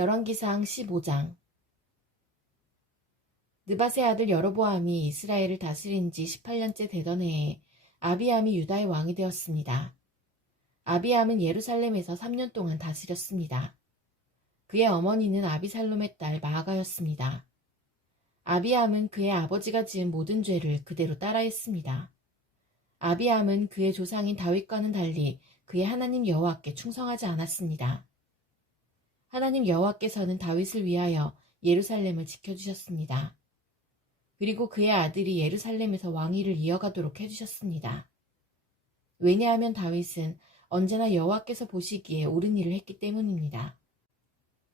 열왕기상 15장. 느밧의 아들 여로보암이 이스라엘을 다스린 지 18년째 되던 해에 아비암이 유다의 왕이 되었습니다. 아비암은 예루살렘에서 3년 동안 다스렸습니다. 그의 어머니는 아비살롬의 딸 마아가였습니다. 아비암은 그의 아버지가 지은 모든 죄를 그대로 따라했습니다. 아비암은 그의 조상인 다윗과는 달리 그의 하나님 여호와께 충성하지 않았습니다. 하나님 여호와께서는 다윗을 위하여 예루살렘을 지켜주셨습니다. 그리고 그의 아들이 예루살렘에서 왕위를 이어가도록 해주셨습니다. 왜냐하면 다윗은 언제나 여호와께서 보시기에 옳은 일을 했기 때문입니다.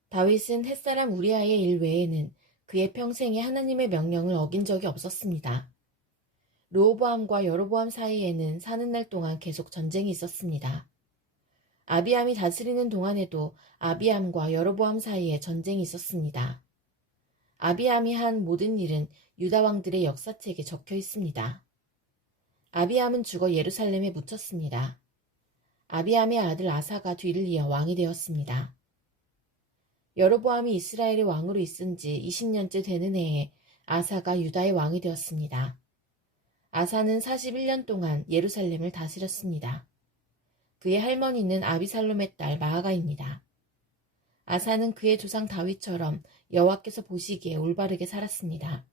다윗은 햇사람 우리아의 일 외에는 그의 평생에 하나님의 명령을 어긴 적이 없었습니다. 르호보암과 여로보암 사이에는 사는 날 동안 계속 전쟁이 있었습니다. 아비암이 다스리는 동안에도 아비암과 여로보암 사이에 전쟁이 있었습니다. 아비암이 한 모든 일은 유다 왕들의 역사책에 적혀 있습니다. 아비암은 죽어 예루살렘에 묻혔습니다. 아비암의 아들 아사가 뒤를 이어 왕이 되었습니다. 여로보암이 이스라엘의 왕으로 있은 지 20년째 되는 해에 아사가 유다의 왕이 되었습니다. 아사는 41년 동안 예루살렘을 다스렸습니다. 그의 할머니는 아비살롬의 딸 마아가입니다. 아사는 그의 조상 다윗처럼 여호와께서 보시기에 올바르게 살았습니다.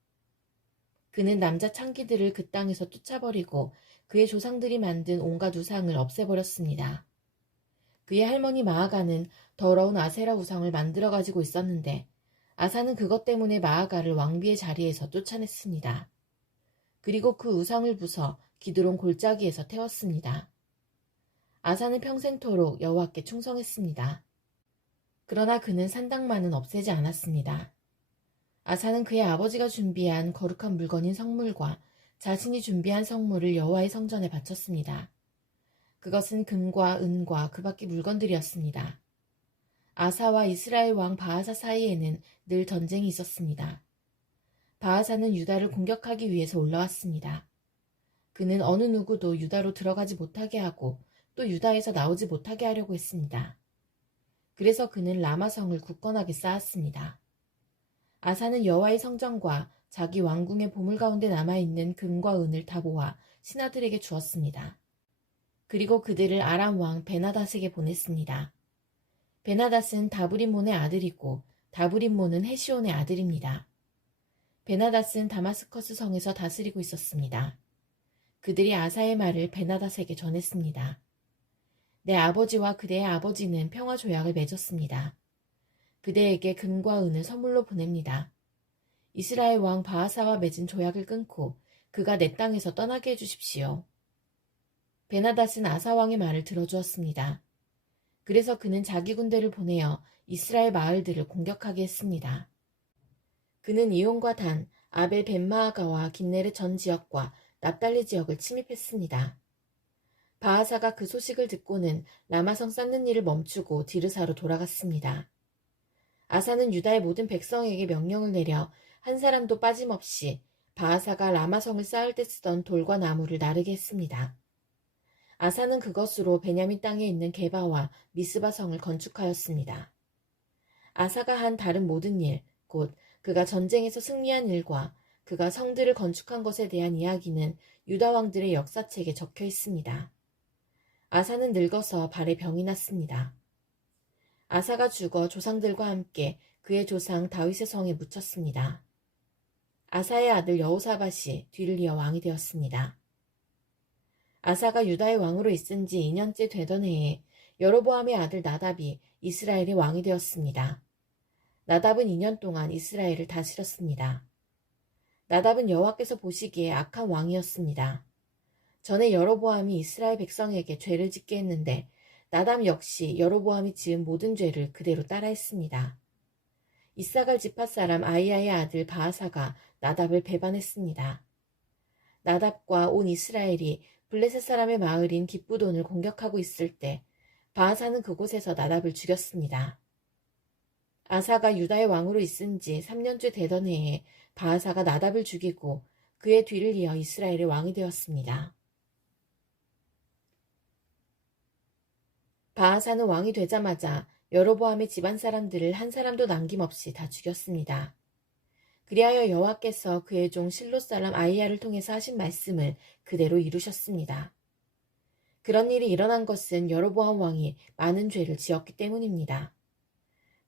그는 남자 창기들을 그 땅에서 쫓아버리고 그의 조상들이 만든 온갖 우상을 없애버렸습니다. 그의 할머니 마아가는 더러운 아세라 우상을 만들어 가지고 있었는데 아사는 그것 때문에 마아가를 왕비의 자리에서 쫓아냈습니다. 그리고 그 우상을 부숴 기드론 골짜기에서 태웠습니다. 아사는 평생토록 여호와께 충성했습니다. 그러나 그는 산당만은 없애지 않았습니다. 아사는 그의 아버지가 준비한 거룩한 물건인 성물과 자신이 준비한 성물을 여호와의 성전에 바쳤습니다. 그것은 금과 은과 그 밖의 물건들이었습니다. 아사와 이스라엘 왕 바하사 사이에는 늘 전쟁이 있었습니다. 바하사는 유다를 공격하기 위해서 올라왔습니다. 그는 어느 누구도 유다로 들어가지 못하게 하고 또 유다에서 나오지 못하게 하려고 했습니다. 그래서 그는 라마성을 굳건하게 쌓았습니다. 아사는 여호와의 성전과 자기 왕궁의 보물 가운데 남아있는 금과 은을 다 모아 신하들에게 주었습니다. 그리고 그들을 아람 왕 베나닷에게 보냈습니다. 베나닷은 다브림몬의 아들이고 다브림몬은 헤시온의 아들입니다. 베나닷은 다마스커스 성에서 다스리고 있었습니다. 그들이 아사의 말을 베나닷에게 전했습니다. 내 아버지와 그대의 아버지는 평화 조약을 맺었습니다. 그대에게 금과 은을 선물로 보냅니다. 이스라엘 왕 바하사와 맺은 조약을 끊고 그가 내 땅에서 떠나게 해주십시오. 베나닷은 아사 왕의 말을 들어주었습니다. 그래서 그는 자기 군대를 보내어 이스라엘 마을들을 공격하게 했습니다. 그는 이온과 단, 아벨 벳마아가와 긴네르 전 지역과 납달리 지역을 침입했습니다. 바하사가 그 소식을 듣고는 라마성 쌓는 일을 멈추고 디르사로 돌아갔습니다. 아사는 유다의 모든 백성에게 명령을 내려 한 사람도 빠짐없이 바하사가 라마성을 쌓을 때 쓰던 돌과 나무를 나르게 했습니다. 아사는 그것으로 베냐민 땅에 있는 게바와 미스바 성을 건축하였습니다. 아사가 한 다른 모든 일, 곧 그가 전쟁에서 승리한 일과 그가 성들을 건축한 것에 대한 이야기는 유다 왕들의 역사책에 적혀 있습니다. 아사는 늙어서 발에 병이 났습니다. 아사가 죽어 조상들과 함께 그의 조상 다윗의 성에 묻혔습니다. 아사의 아들 여호사밧이 뒤를 이어 왕이 되었습니다. 아사가 유다의 왕으로 있은 지 2년째 되던 해에 여로보암의 아들 나답이 이스라엘의 왕이 되었습니다. 나답은 2년 동안 이스라엘을 다스렸습니다. 나답은 여호와께서 보시기에 악한 왕이었습니다. 전에 여로보암이 이스라엘 백성에게 죄를 짓게 했는데 나답 역시 여로보암이 지은 모든 죄를 그대로 따라했습니다. 이사갈 지파 사람 아이야의 아들 바하사가 나답을 배반했습니다. 나답과 온 이스라엘이 블레셋 사람의 마을인 깃부돈을 공격하고 있을 때 바하사는 그곳에서 나답을 죽였습니다. 아사가 유다의 왕으로 있은 지 3년째 되던 해에 바하사가 나답을 죽이고 그의 뒤를 이어 이스라엘의 왕이 되었습니다. 바하사는 왕이 되자마자 여로보암의 집안 사람들을 한 사람도 남김없이 다 죽였습니다. 그리하여 여호와께서 그의 종 실로 사람 아히야를 통해서 하신 말씀을 그대로 이루셨습니다. 그런 일이 일어난 것은 여로보암 왕이 많은 죄를 지었기 때문입니다.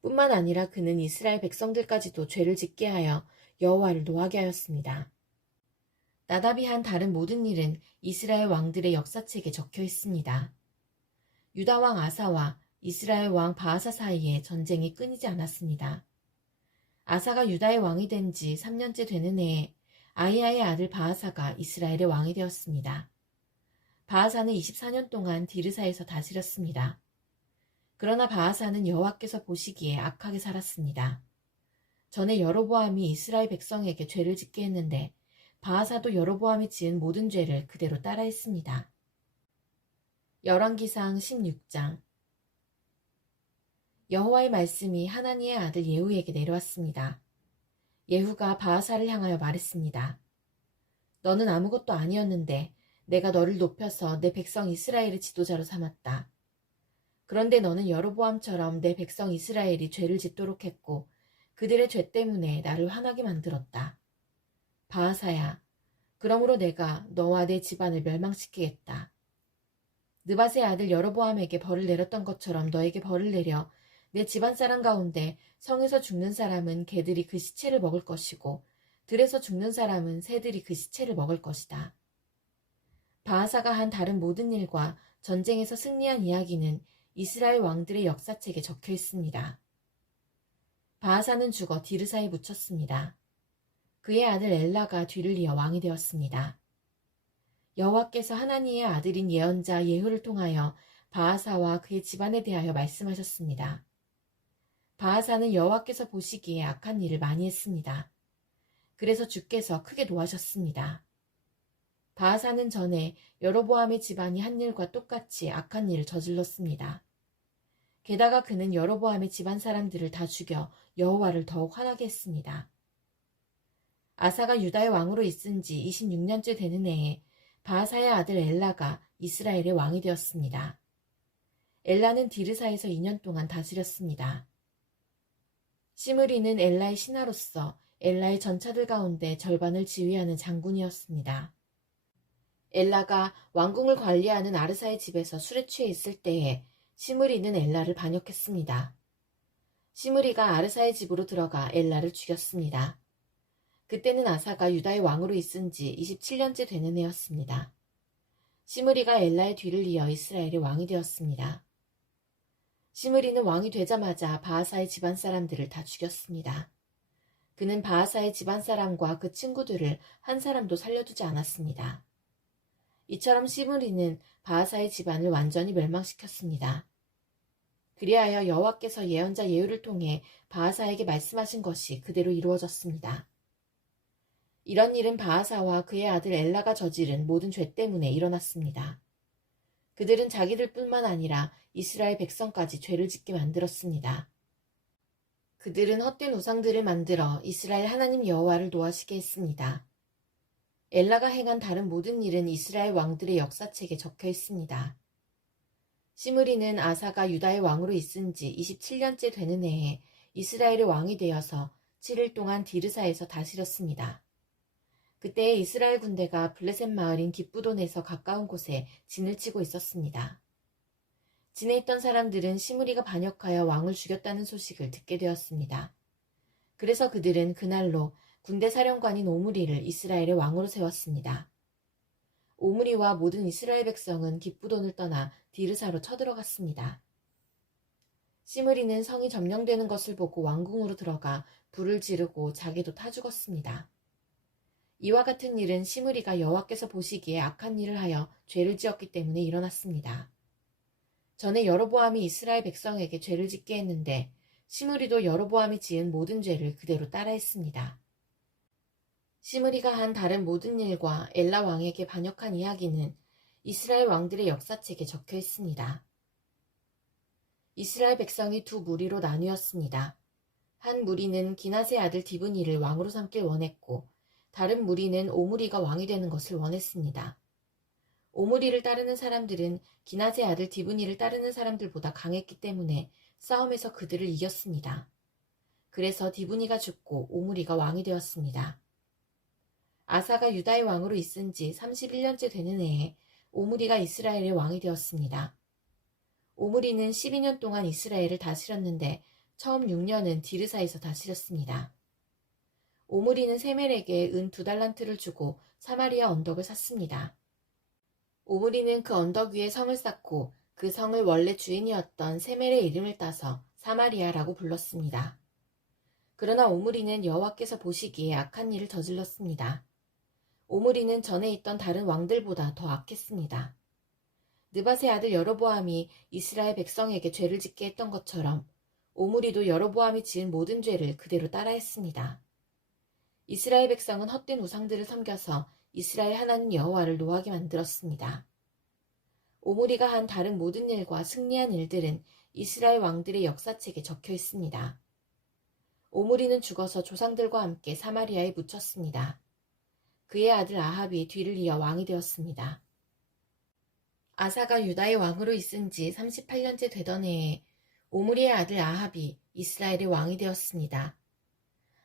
뿐만 아니라 그는 이스라엘 백성들까지도 죄를 짓게 하여 여호와를 노하게 하였습니다. 나답이 한 다른 모든 일은 이스라엘 왕들의 역사책에 적혀 있습니다. 유다 왕 아사와 이스라엘 왕 바아사 사이에 전쟁이 끊이지 않았습니다. 아사가 유다의 왕이 된 지 3년째 되는 해에 아히야의 아들 바아사가 이스라엘의 왕이 되었습니다. 바아사는 24년 동안 디르사에서 다스렸습니다. 그러나 바아사는 여호와께서 보시기에 악하게 살았습니다. 전에 여로보암이 이스라엘 백성에게 죄를 짓게 했는데 바아사도 여로보암이 지은 모든 죄를 그대로 따라했습니다. 열왕기상 16장. 여호와의 말씀이 하나니의 아들 예후에게 내려왔습니다. 예후가 바아사를 향하여 말했습니다. 너는 아무것도 아니었는데 내가 너를 높여서 내 백성 이스라엘의 지도자로 삼았다. 그런데 너는 여로보암처럼 내 백성 이스라엘이 죄를 짓도록 했고 그들의 죄 때문에 나를 화나게 만들었다. 바아사야, 그러므로 내가 너와 내 집안을 멸망시키겠다. 느밧의 아들 여로보암에게 벌을 내렸던 것처럼 너에게 벌을 내려 내 집안 사람 가운데 성에서 죽는 사람은 개들이 그 시체를 먹을 것이고 들에서 죽는 사람은 새들이 그 시체를 먹을 것이다. 바아사가 한 다른 모든 일과 전쟁에서 승리한 이야기는 이스라엘 왕들의 역사책에 적혀 있습니다. 바아사는 죽어 디르사에 묻혔습니다. 그의 아들 엘라가 뒤를 이어 왕이 되었습니다. 여호와께서 하나니의 아들인 예언자 예후를 통하여 바아사와 그의 집안에 대하여 말씀하셨습니다. 바아사는 여호와께서 보시기에 악한 일을 많이 했습니다. 그래서 주께서 크게 노하셨습니다. 바아사는 전에 여로보암의 집안이 한 일과 똑같이 악한 일을 저질렀습니다. 게다가 그는 여로보암의 집안 사람들을 다 죽여 여호와를 더욱 화나게 했습니다. 아사가 유다의 왕으로 있은 지 26년째 되는 해에 바아사의 아들 엘라가 이스라엘의 왕이 되었습니다. 엘라는 디르사에서 2년 동안 다스렸습니다. 시므리는 엘라의 신하로서 엘라의 전차들 가운데 절반을 지휘하는 장군이었습니다. 엘라가 왕궁을 관리하는 아르사의 집에서 술에 취해 있을 때에 시므리는 엘라를 반역했습니다. 시므리가 아르사의 집으로 들어가 엘라를 죽였습니다. 그때는 아사가 유다의 왕으로 있은 지 27년째 되는 해였습니다. 시므리가 엘라의 뒤를 이어 이스라엘의 왕이 되었습니다. 시므리는 왕이 되자마자 바아사의 집안 사람들을 다 죽였습니다. 그는 바아사의 집안 사람과 그 친구들을 한 사람도 살려두지 않았습니다. 이처럼 시므리는 바아사의 집안을 완전히 멸망시켰습니다. 그리하여 여호와께서 예언자 예후를 통해 바아사에게 말씀하신 것이 그대로 이루어졌습니다. 이런 일은 바아사와 그의 아들 엘라가 저지른 모든 죄 때문에 일어났습니다. 그들은 자기들뿐만 아니라 이스라엘 백성까지 죄를 짓게 만들었습니다. 그들은 헛된 우상들을 만들어 이스라엘 하나님 여호와를 노하시게 했습니다. 엘라가 행한 다른 모든 일은 이스라엘 왕들의 역사책에 적혀 있습니다. 시므리는 아사가 유다의 왕으로 있은 지 27년째 되는 해에 이스라엘의 왕이 되어서 7일 동안 디르사에서 다스렸습니다. 그때 이스라엘 군대가 블레셋 마을인 기브돈에서 가까운 곳에 진을 치고 있었습니다. 진에 있던 사람들은 시므리가 반역하여 왕을 죽였다는 소식을 듣게 되었습니다. 그래서 그들은 그날로 군대 사령관인 오므리를 이스라엘의 왕으로 세웠습니다. 오므리와 모든 이스라엘 백성은 기브돈을 떠나 디르사로 쳐들어갔습니다. 시므리는 성이 점령되는 것을 보고 왕궁으로 들어가 불을 지르고 자기도 타 죽었습니다. 이와 같은 일은 시므리가 여호와께서 보시기에 악한 일을 하여 죄를 지었기 때문에 일어났습니다. 전에 여로보암이 이스라엘 백성에게 죄를 짓게 했는데 시므리도 여로보암이 지은 모든 죄를 그대로 따라했습니다. 시므리가 한 다른 모든 일과 엘라 왕에게 반역한 이야기는 이스라엘 왕들의 역사책에 적혀 있습니다. 이스라엘 백성이 두 무리로 나뉘었습니다. 한 무리는 기낫의 아들 디브니를 왕으로 삼길 원했고 다른 무리는 오므리가 왕이 되는 것을 원했습니다. 오므리를 따르는 사람들은 기낫의 아들 디브니를 따르는 사람들보다 강했기 때문에 싸움에서 그들을 이겼습니다. 그래서 디브니가 죽고 오므리가 왕이 되었습니다. 아사가 유다의 왕으로 있은 지 31년째 되는 해에 오므리가 이스라엘의 왕이 되었습니다. 오므리는 12년 동안 이스라엘을 다스렸는데 처음 6년은 디르사에서 다스렸습니다. 오므리는 세멜에게 은 2달란트를 주고 사마리아 언덕을 샀습니다. 오므리는 그 언덕 위에 성을 쌓고 그 성을 원래 주인이었던 세멜의 이름을 따서 사마리아라고 불렀습니다. 그러나 오므리는 여호와께서 보시기에 악한 일을 저질렀습니다. 오므리는 전에 있던 다른 왕들보다 더 악했습니다. 느밧의 아들 여로보암이 이스라엘 백성에게 죄를 짓게 했던 것처럼 오므리도 여로보암이 지은 모든 죄를 그대로 따라했습니다. 이스라엘 백성은 헛된 우상들을 섬겨서 이스라엘 하나님 여호와를 노하게 만들었습니다. 오므리가 한 다른 모든 일과 승리한 일들은 이스라엘 왕들의 역사책에 적혀 있습니다. 오므리는 죽어서 조상들과 함께 사마리아에 묻혔습니다. 그의 아들 아합이 뒤를 이어 왕이 되었습니다. 아사가 유다의 왕으로 있은 지 38년째 되던 해에 오므리의 아들 아합이 이스라엘의 왕이 되었습니다.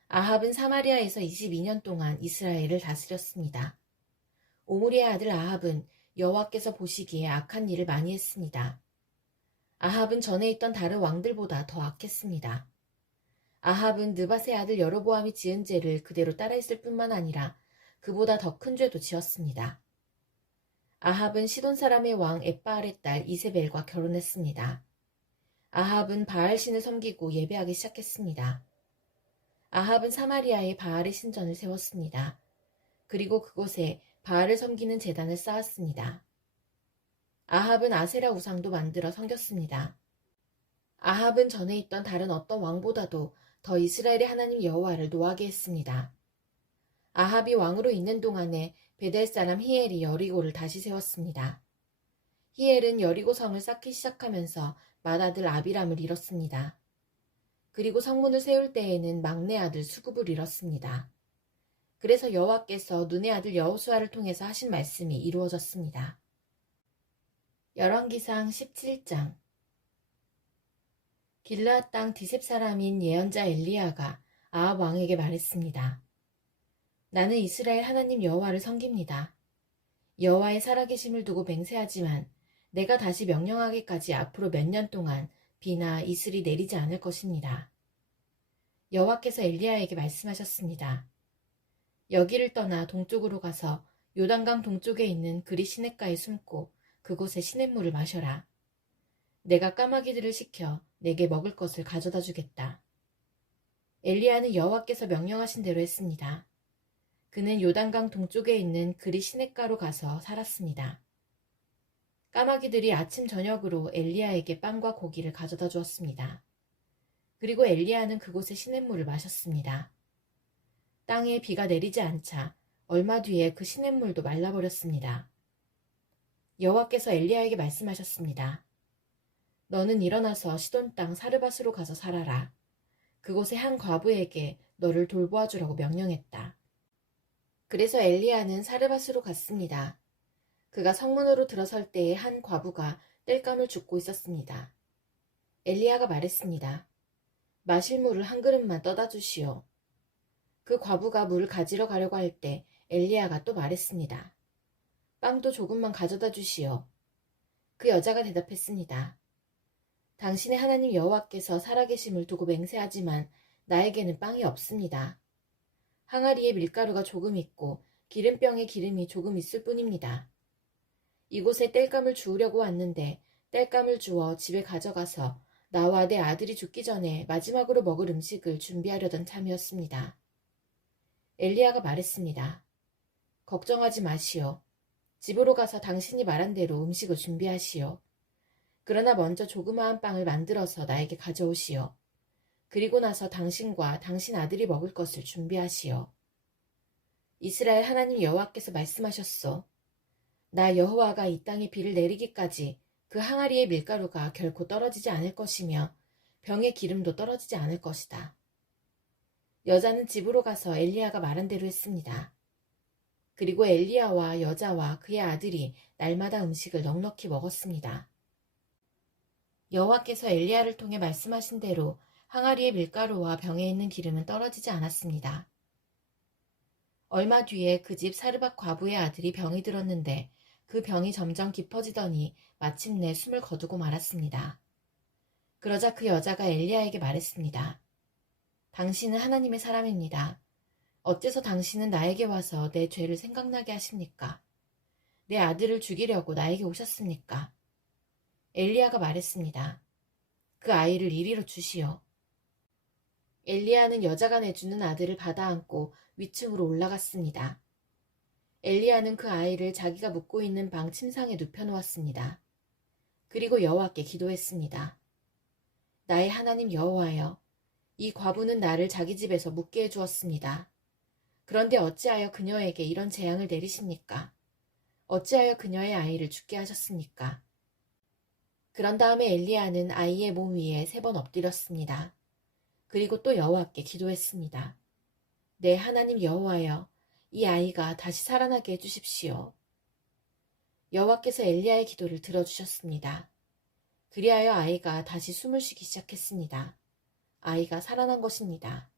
아합은 사마리아에서 22년 동안 이스라엘을 다스렸습니다. 오므리의 아들 아합은 여호와께서 보시기에 악한 일을 많이 했습니다. 아합은 전에 있던 다른 왕들보다 더 악했습니다. 아합은 느밧의 아들 여로보암이 지은 죄를 그대로 따라했을 뿐만 아니라 그보다 더 큰 죄도 지었습니다. 아합은 시돈 사람의 왕 엣바알의 딸 이세벨과 결혼했습니다. 아합은 바알 신을 섬기고 예배하기 시작했습니다. 아합은 사마리아에 바알의 신전을 세웠습니다. 그리고 그곳에 바알을 섬기는 제단을 쌓았습니다. 아합은 아세라 우상도 만들어 섬겼습니다. 아합은 전에 있던 다른 어떤 왕보다도 더 이스라엘의 하나님 여호와를 노하게 했습니다. 아합이 왕으로 있는 동안에 베델 사람 히엘이 여리고를 다시 세웠습니다. 히엘은 여리고 성을 쌓기 시작하면서 맏아들 아비람을 잃었습니다. 그리고 성문을 세울 때에는 막내 아들 수굽을 잃었습니다. 그래서 여호와께서 눈의 아들 여호수아를 통해서 하신 말씀이 이루어졌습니다. 열왕기상 17장. 길르앗 땅 디셉 사람인 예언자 엘리야가 아합 왕에게 말했습니다. 나는 이스라엘 하나님 여호와를 섬깁니다. 여호와의 살아계심을 두고 맹세하지만 내가 다시 명령하기까지 앞으로 몇 년 동안 비나 이슬이 내리지 않을 것입니다. 여호와께서 엘리야에게 말씀하셨습니다. 여기를 떠나 동쪽으로 가서 요단강 동쪽에 있는 그리 시냇가에 숨고 그곳에 시냇물을 마셔라. 내가 까마귀들을 시켜 내게 먹을 것을 가져다 주겠다. 엘리야는 여호와께서 명령하신 대로 했습니다. 그는 요단강 동쪽에 있는 그리 시냇가로 가서 살았습니다. 까마귀들이 아침 저녁으로 엘리야에게 빵과 고기를 가져다 주었습니다. 그리고 엘리야는 그곳의 시냇물을 마셨습니다. 땅에 비가 내리지 않자 얼마 뒤에 그 시냇물도 말라버렸습니다. 여호와께서 엘리야에게 말씀하셨습니다. 너는 일어나서 시돈 땅 사르밧으로 가서 살아라. 그곳의 한 과부에게 너를 돌보아 주라고 명령했다. 그래서 엘리야는 사르밧으로 갔습니다. 그가 성문으로 들어설 때에 한 과부가 땔감을 줍고 있었습니다. 엘리야가 말했습니다. 마실 물을 한 그릇만 떠다 주시오. 그 과부가 물을 가지러 가려고 할 때 엘리야가 또 말했습니다. 빵도 조금만 가져다 주시오. 그 여자가 대답했습니다. 당신의 하나님 여호와께서 살아계심을 두고 맹세하지만 나에게는 빵이 없습니다. 항아리에 밀가루가 조금 있고 기름병에 기름이 조금 있을 뿐입니다. 이곳에 땔감을 주우려고 왔는데 땔감을 주워 집에 가져가서 나와 내 아들이 죽기 전에 마지막으로 먹을 음식을 준비하려던 참이었습니다. 엘리야가 말했습니다. 걱정하지 마시오. 집으로 가서 당신이 말한 대로 음식을 준비하시오. 그러나 먼저 조그마한 빵을 만들어서 나에게 가져오시오. 그리고 나서 당신과 당신 아들이 먹을 것을 준비하시오. 이스라엘 하나님 여호와께서 말씀하셨소. 나 여호와가 이 땅에 비를 내리기까지 그 항아리의 밀가루가 결코 떨어지지 않을 것이며 병의 기름도 떨어지지 않을 것이다. 여자는 집으로 가서 엘리야가 말한 대로 했습니다. 그리고 엘리야와 여자와 그의 아들이 날마다 음식을 넉넉히 먹었습니다. 여호와께서 엘리야를 통해 말씀하신 대로 항아리의 밀가루와 병에 있는 기름은 떨어지지 않았습니다. 얼마 뒤에 그 집 사르밧 과부의 아들이 병이 들었는데 그 병이 점점 깊어지더니 마침내 숨을 거두고 말았습니다. 그러자 그 여자가 엘리야에게 말했습니다. 당신은 하나님의 사람입니다. 어째서 당신은 나에게 와서 내 죄를 생각나게 하십니까? 내 아들을 죽이려고 나에게 오셨습니까? 엘리야가 말했습니다. 그 아이를 이리로 주시오. 엘리야는 여자가 내주는 아들을 받아 안고 위층으로 올라갔습니다. 엘리야는 그 아이를 자기가 묵고 있는 방 침상에 눕혀놓았습니다. 그리고 여호와께 기도했습니다. 나의 하나님 여호와여, 이 과부는 나를 자기 집에서 묵게 해주었습니다. 그런데 어찌하여 그녀에게 이런 재앙을 내리십니까? 어찌하여 그녀의 아이를 죽게 하셨습니까? 그런 다음에 엘리야는 아이의 몸 위에 3번 엎드렸습니다. 그리고 또 여호와께 기도했습니다. 내 하나님 여호와여, 이 아이가 다시 살아나게 해주십시오. 여호와께서 엘리야의 기도를 들어주셨습니다. 그리하여 아이가 다시 숨을 쉬기 시작했습니다. 아이가 살아난 것입니다.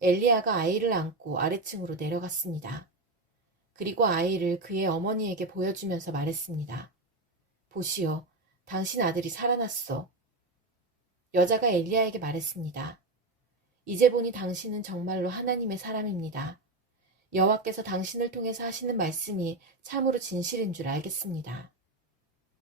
엘리야가 아이를 안고 아래층으로 내려갔습니다. 그리고 아이를 그의 어머니에게 보여주면서 말했습니다. 보시오, 당신 아들이 살아났소. 여자가 엘리야에게 말했습니다. 이제 보니 당신은 정말로 하나님의 사람입니다. 여호와께서 당신을 통해서 하시는 말씀이 참으로 진실인 줄 알겠습니다.